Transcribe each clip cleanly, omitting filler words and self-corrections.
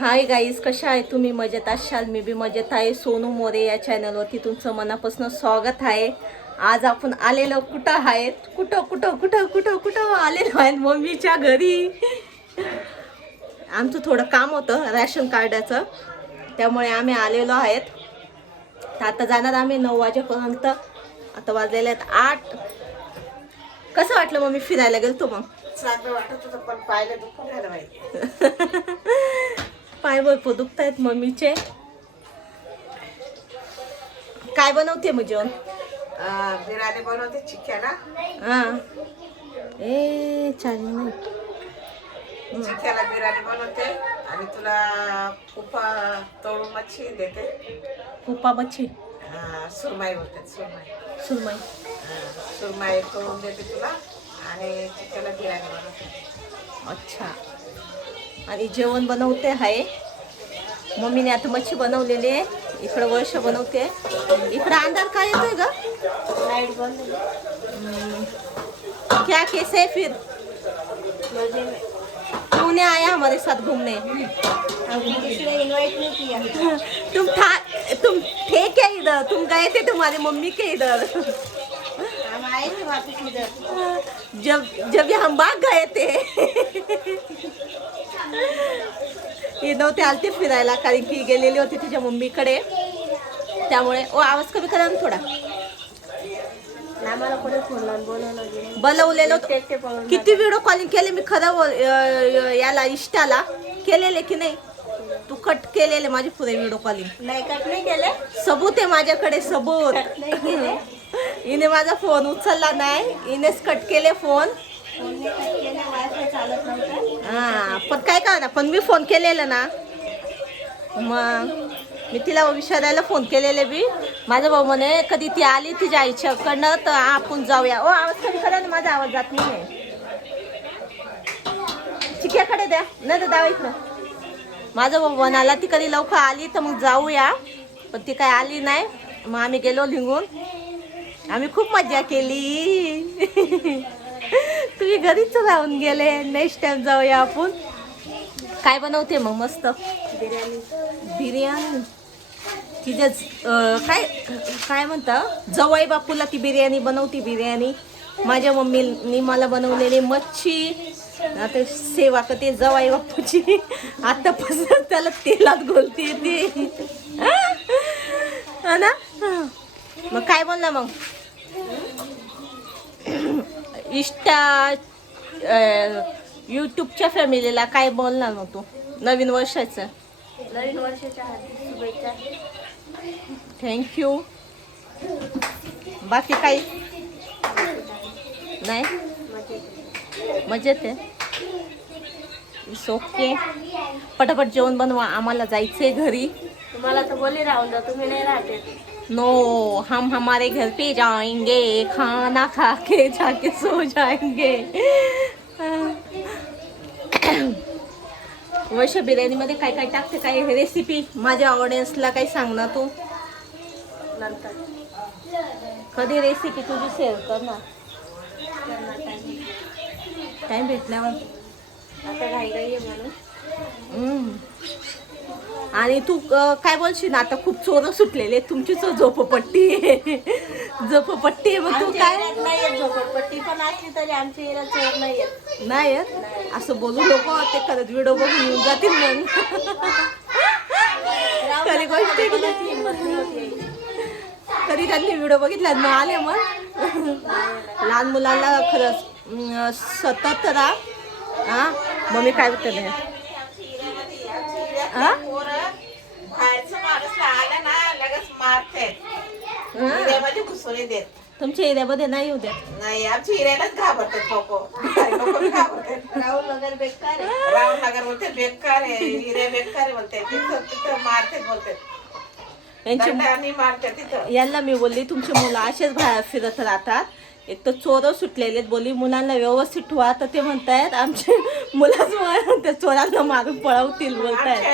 Hi guys, कशा आहे तुम्ही? मजेत असाल? मी बी मजेत आहे. सोनू मोरे या चॅनलवरती तुमचं मनापासून स्वागत आहे. आज आपण आलेलो कुठं आहेत? कुठं आलेलो आहेत? मम्मीच्या घरी. आमचं थोडं काम होतं रॅशन कार्डाचं, त्यामुळे आम्ही आलेलो आहेत. तर आता जाणार आम्ही 9 वाजेपर्यंत. आता वाजलेले आहेत 8. कसं वाटलं मम्मी फिरायला गेलतो मग? चांगलं वाटत होतं पण पाहिलं दुखून राहिलं माहिती. पाय भरपूर दुखत आहेत मम्मीचे. काय बनवते मग जेवण? बिर्याणी बनवते चिक्क्याला. हा ए चालेल नाही. चिक्क्याला बिर्याणी बनवते आणि तुला पुपा तळून मच्छी देते. पुपा मच्छी सुरमाई बोलते सुरमाई. सुरमई. सुरमाई तळून देते तुला आणि चिक्क्याला बिर्याणी बनवते. अच्छा. आणि जेवण बनवते आहे मम्मीने. आता मच्छी बनवलेली आहे. इकडं वर्ष बनवते. इकडं अंधार काय येतोय ग? लाईट बंद. क्या कैसे है फिर? क्यों नहीं आया हमारे साथ घूमने? इन्वाइट नहीं किया. तुम थे क्या इधर? तुम गए थे तुम्हारी मम्मी के इधर? हम आए थे वापस इधर. जब हम भाग गए थे. हे नव्हते आलते फिरायला, कारण की गेलेली होती तिच्या मम्मीकडे. त्यामुळे आवाज कमी करा ना थोडा. आम्हाला कोणी फोन लावून बोलवलं बोलवलेलो. किती व्हिडिओ कॉलिंग केले मी खरं याला इंस्टाला केलेले की नाही? तू कट केलेले माझे पुरे व्हिडिओ कॉलिंग. नाही, कट नाही केले. सबूत आहे माझ्याकडे, सबूत. हिने माझा फोन उचलला नाही, हिनेच कट केले फोन. हा पण काय ना, पण मी फोन केलेला ना. मग मी तिला विचारायला फोन केलेले बी. माझा भाऊ म्हणे कधी ती आली तिच्या आईच्याकडनं तर आपण जाऊया. आवाज कमी करा ना, माझा आवाज जात नाही. चिक्याकडे द्या नाही तर दावा इकडं. माझा भाऊ म्हणाला ती कधी लवकर आली तर मग जाऊया, पण ती काय आली नाही. मग आम्ही गेलो निघून. आम्ही खूप मजा केली. तुम्ही घरीच राहून गेले. नेक्स्ट टाइम जाऊया आपण. काय बनवते मग? मस्त बिर्याणी. तिथे काय म्हणता, जवाई बापूला ती बिर्याणी बनवती. बिर्याणी माझ्या मम्मीनी मला बनवलेली मच्छी. आता सेवा करते जवाई बापूची. आतापासून त्याला तेलात घोलते ती. हा ना. मग काय बोलला मग? यूट्यूबच्या फॅमिलीला काय बोलणार मग तू नवीन वर्षाचं? नवीन वर्षाच्या शुभेच्छा. थँक्यू. बाकी काही नाही? मजेत आहे. It's okay. पटापट जेवण बनवा, आम्हाला जायचंय घरी. तुम्हाला तर बोली राहून जा, तुम्ही नाही राहते. नो, हम हमारे घर पे जाएंगे, खाना खा के जाके सो जाएंगे. वर्ष बिर्याणीमध्ये काय काय टाकते, काय रेसिपी माझ्या ऑडियन्सला काही सांग ना तू. नंतर कधी रेसिपी तुझी शेअर कर ना. टाइम भेटल्यावर. आता घाई आहे म्हणून. आणि तू काय बोलशील ना, आता खूप चोर सुटलेले तुमचीच झोपपट्टी. झोपपट्टी मग तू काय नाही झोपडपट्टी पण असली तरी आमच्या एरियात चोर नाही येत. नाही असं बोलू नको. ते खरंच व्हिडिओ बघून येऊन जातील मग. खरी गोष्ट कधी त्यांनी व्हिडिओ बघितला मग आले. मग लहान मुलांना खरंच सतत राहा. हा मम्मी काय बोलते नाही. तुमच्या एरियामध्ये नाही येऊ द्या. नाही, आमच्या एरियालाच घाबरतात लोक. राहुल नगर बेकार आहे. राहुल नगर बोलते बेकार आहे. एरिया बेकार आहे बोलते. तिथं मारते बोलते. यांना मी बोलली तुमची मुलं असेच बाहेर फिरत राहतात. एक तर चोर सुटलेले. बोली मुलांना व्यवस्थित ठेवा, तर ते म्हणतायत आमचे मुलाच त्या चोरांना मारून पळवतील बोलतायत.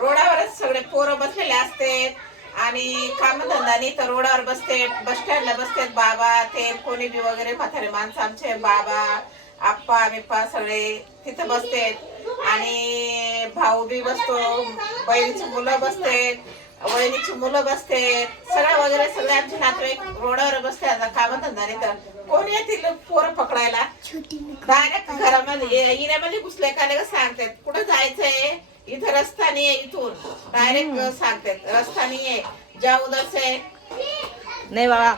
रोडावरच सगळे पोरं बसलेले असते आणि कामधंदानी तर रोडावर बसते. बस स्टँडला बसतात बाबा ते कोणी बी वगैरे म्हातारे माणसं आमचे बाबा आप्पा बिप्पा सगळे तिथं बसते आणि भाऊ बी बसतो, बहिणीची मुलं बसते, वहिनीची मुलं बसते, सगळं वगैरे सगळे आमचे नातेवाईक रोडावर बसते. आता काम धंदा नाही तर कोण येतील पोरं पकडायला, डायरेक्ट घरामध्ये इऱ्यामध्ये घुसले का लगेच सांगतात कुठं जायचंय, इथं रस्ता नाही आहे, इथून डायरेक्ट सांगतात रस्ता नाही आहे, जा उधर से. नाही बाबा,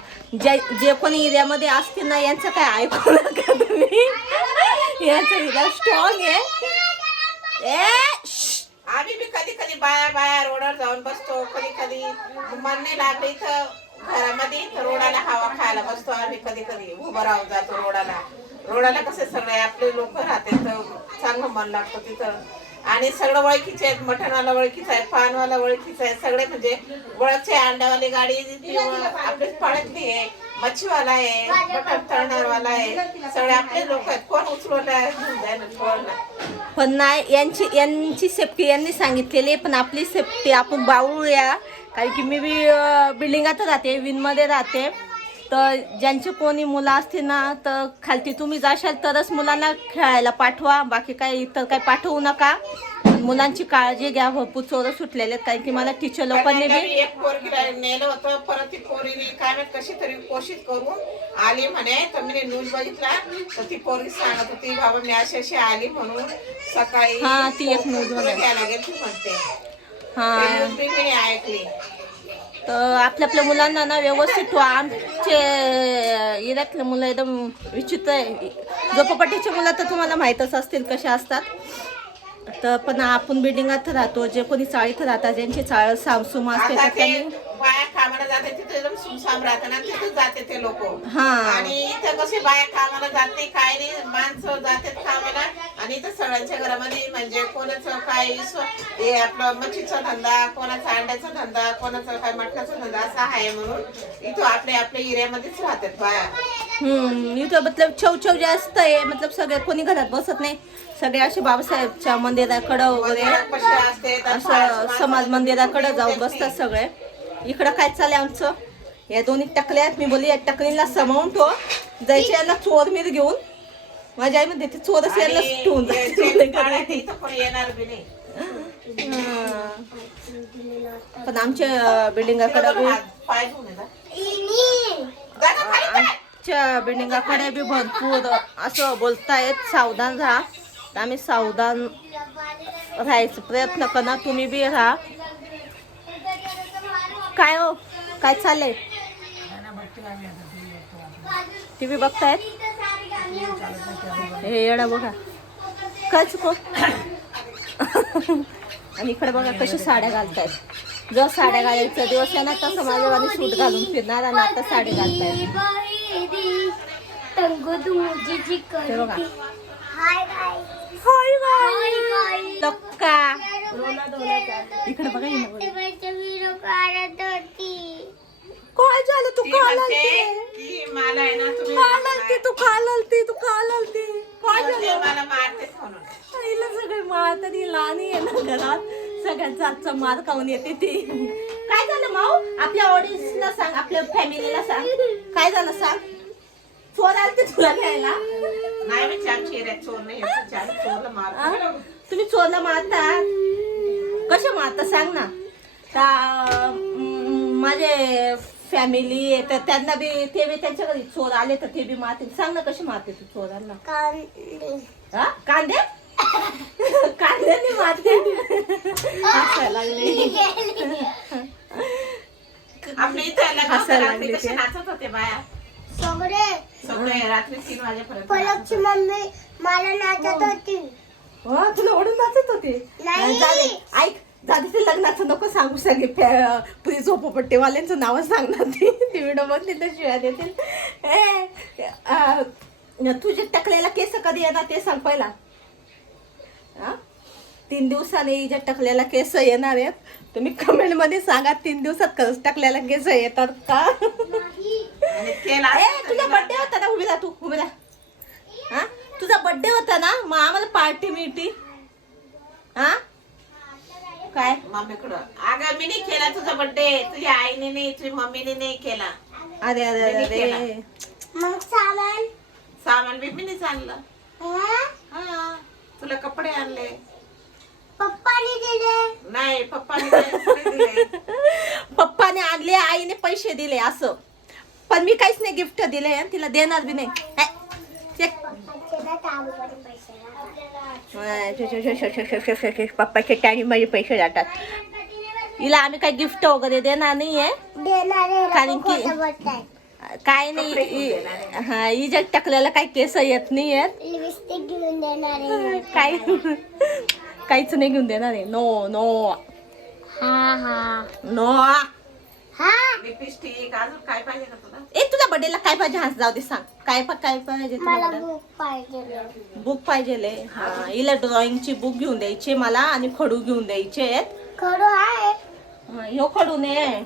जे कोणी एरियामध्ये असतील ना यांचं काय ऐकू नका तुम्ही. यांचं एरिया स्ट्रॉंग आहे. आम्ही बी कधी कधी बाया रोडावर जाऊन बसतो, कधी कधी मन नाही लागलं इथं घरामध्ये तर रोडाला हवा खायला बसतो. आम्ही कधी कधी उभं राहून जातो रोडाला कसे सगळे आपले लोक राहते तर चांगलं मन लागतं तिथं. आणि सगळं ओळखीचे आहेत, मटणवाला ओळखीचा आहे, पानवाला ओळखीचा आहे, सगळे म्हणजे ओळखचे. अंड्यावाली गाडी आपलीच पाळतली आहे, मच्छीवाला आहे, मटण तळणारवाला आहे, सगळे आपले लोक आहेत. कोण उचलून घेऊन जाय ना. पण नाही, यांची सेफ्टी यांनी सांगितलेली आहे, पण आपली सेफ्टी आपण बाळूया. कारण की मी बी बिल्डिंगात राहते, विनमध्ये राहते. तर ज्यांची कोणी मुलं असतील ना तर खालती तुम्ही जाशाल तरच मुलांना खेळायला पाठवा, बाकी काय इतर काही पाठवू नका. मुलांची काळजी घ्या, भरपूर चोरं सुटलेले आहेत. कारण की मला टीचर लोकांनी बी एक पोरगीला नेलं होतं, परत ती पोरीने काय माहित कशी तरी कोशिश करून आली म्हणे. तर मी न्यूज बघितला तर ती पोरगी सांगत होती बाबा मी अशी आली म्हणून सकाळी. हा, ती एक न्यूज घ्यायला गेली म्हणते. हा, मी ऐकली. तर आपल्या मुलांना ना व्यवस्थित ठेवा. आमचे एरियातले मुलं एकदम विचित्र आहे. झोपडपट्टीचे मुलं तर तुम्हाला माहीतच असतील कसे असतात. तर पण आपण बिल्डिंगात राहतो, जे कोणी चाळीत राहतात ज्यांची चाळ सामसूम असते तर त्यांनी बाया कामाला जाते तिथे एकदम सुमसाम राहते ना, तिथेच जाते ते लोक. हा, आणि इथं कसे बाया कामाला जाते काय नाही, माणसं जातात कामाला. आणि इथं सगळ्यांच्या घरामध्ये म्हणजे कोणाचं काय हे आपलं मच्छीचा धंदा, कोणाचा अंड्याचा धंदा, कोणाचा काय मटणाचा धंदा असा आहे. म्हणून इथं आपल्या एरियामध्येच राहतात बाया. इथं मतलब छव जास्त आहे. मतलब सगळे कोणी घरात बसत नाही, सगळे असे बाबासाहेबच्या मंदिराकडं वगैरे असं समाज मंदिराकडे जाऊन बसतात सगळे. इकडं काय चाललंय आमचं, या दोन्ही टकल्या आहेत. मी बोलली या टकलीला समावून ठेव, जायचे यांना चोर मीर घेऊन. माझ्या आई म्हणते ते चोरच यांना ठेवून येणार बी नाही. पण आमच्या बिल्डिंगाकडे आमच्या बिल्डिंगाकडे बी भरपूर असं बोलतायत सावधान राहा. तर आम्ही सावधान राहायचा प्रयत्न करणार, तुम्ही बी राहा. काय हो, काय चाललंय? टीव्ही बघतायत हे येडा बघा काय चुको. आणि इकडे बघा कशी साड्या घालतायत. जर साड्या घालायचा दिवस आहे ना तसं माझ्या गावी सूट घालून फिरणार आणि आता साडी घालतायत. हे बघा लक्का इकडे बघा. काय झालं तू काल आलती, मला आहे ना तुम्ही तू काल आलती काय झालं? मला मारतेच म्हणून आईला सगळे मारतात. ही लहान आहे ना घरात, सगळ्यांचा आजचा मार खाऊन येते ती. काय झालं माऊ? आपल्या ऑडियन्सला सांग, आपल्या फॅमिलीला सांग काय झालं सांग. चोर आलते तुला घ्यायला? नाही मी चोर नाही, चोरला मारतो. तुम्ही चोरला मारता? कसे मारता सांग ना. माझे फॅमिली तर त्यांना बी ते बी त्यांच्या घरी चोर आले तर ते बी मारतील. सांग ना कशी मारते तू चोरांना? कांदे कांद्याने मारते. हसायला लागले. आपल्या इथं हसायला रात्री लागले कसे ते. नाचत होते बाया सगळे रात्री 3 वाजेपर्यंत. पलकची मम्मी मला नाचत होती. हो, तुला ओढून नाचत होते. नाही. ऐक दादी ते लग्नाचं नको सांगू, सगळे पुरी झोपपट्टीवाल्यांचं नाव सांगणार ती व्हिडिओ बघली तर शिवाय देतील. तुझे टकलेला केस कधी येणार ते सांग पहिला. 3 दिवसांनी ज्या टकलेला केस येणार आहेत तुम्ही कमेंट मध्ये सांगा. 3 दिवसात खरंच टकलेला केस येतात का? तुझा बर्थडे होता ना, उभी राहा तू, उभी राहा. तुझा बर्थडे होता ना, मग आम्हाला पार्टी मिळती. काय मम्मीकडं? अगं मी नाही केला तुझा बर्थडे, तुझ्या आईने नाही, तुझ्या मम्मीने नाही केला. अरे अरे अरे मग सामान सामान बी मी नाही आणलं. हा तुला कपडे आणले. पप्पानी दिले. नाही पप्पाने काहीच नाही दिले. पप्पाने आणले, आईने पैसे दिले असं. पण मी काहीच नाही गिफ्ट दिले आणि तिला देणार बी नाही. पप्पाचे टाणी माझे पैसे जातात. हिला आम्ही काही गिफ्ट वगैरे देणार नाहीये. कारण की काय नाही, हा हिच्या टाकल्याला काही केस येत नाही आहेत. लिपस्टिक घेऊन देणार आहे. काय काहीच नाही घेऊन देणार आहे. No no no. लिपस्टिक अजून काय पाहिजे का तुला? ए तुला बर्थडेला काय पाहिजे? हस जाऊ दे, सांग काय पाहिजे मला तुला? बुक पाहिजे. बुक पाहिजे. हा हिला ड्रॉइंगची बुक घेऊन द्यायची मला आणि खडू घेऊन द्यायचे आहेत. खडू आहे. ह्यो खडू नाही.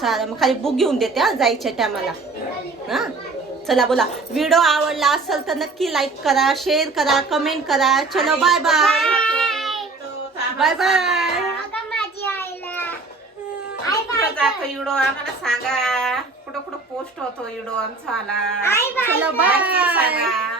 चालेल मग खाली बुक घेऊन देते हा जायच्या टायमाला. हा चला बोला. व्हिडिओ आवडला असेल तर नक्की लाईक करा, शेअर करा, कमेंट करा. चलो बाय बाय. Bye bye. अगं माझी आईला कुठं जातो व्हिडिओ आम्हाला सांगा. कुठं कुठं पोस्ट होतो व्हिडिओ आमचा आला. चलो नक्की बाय. सांगा.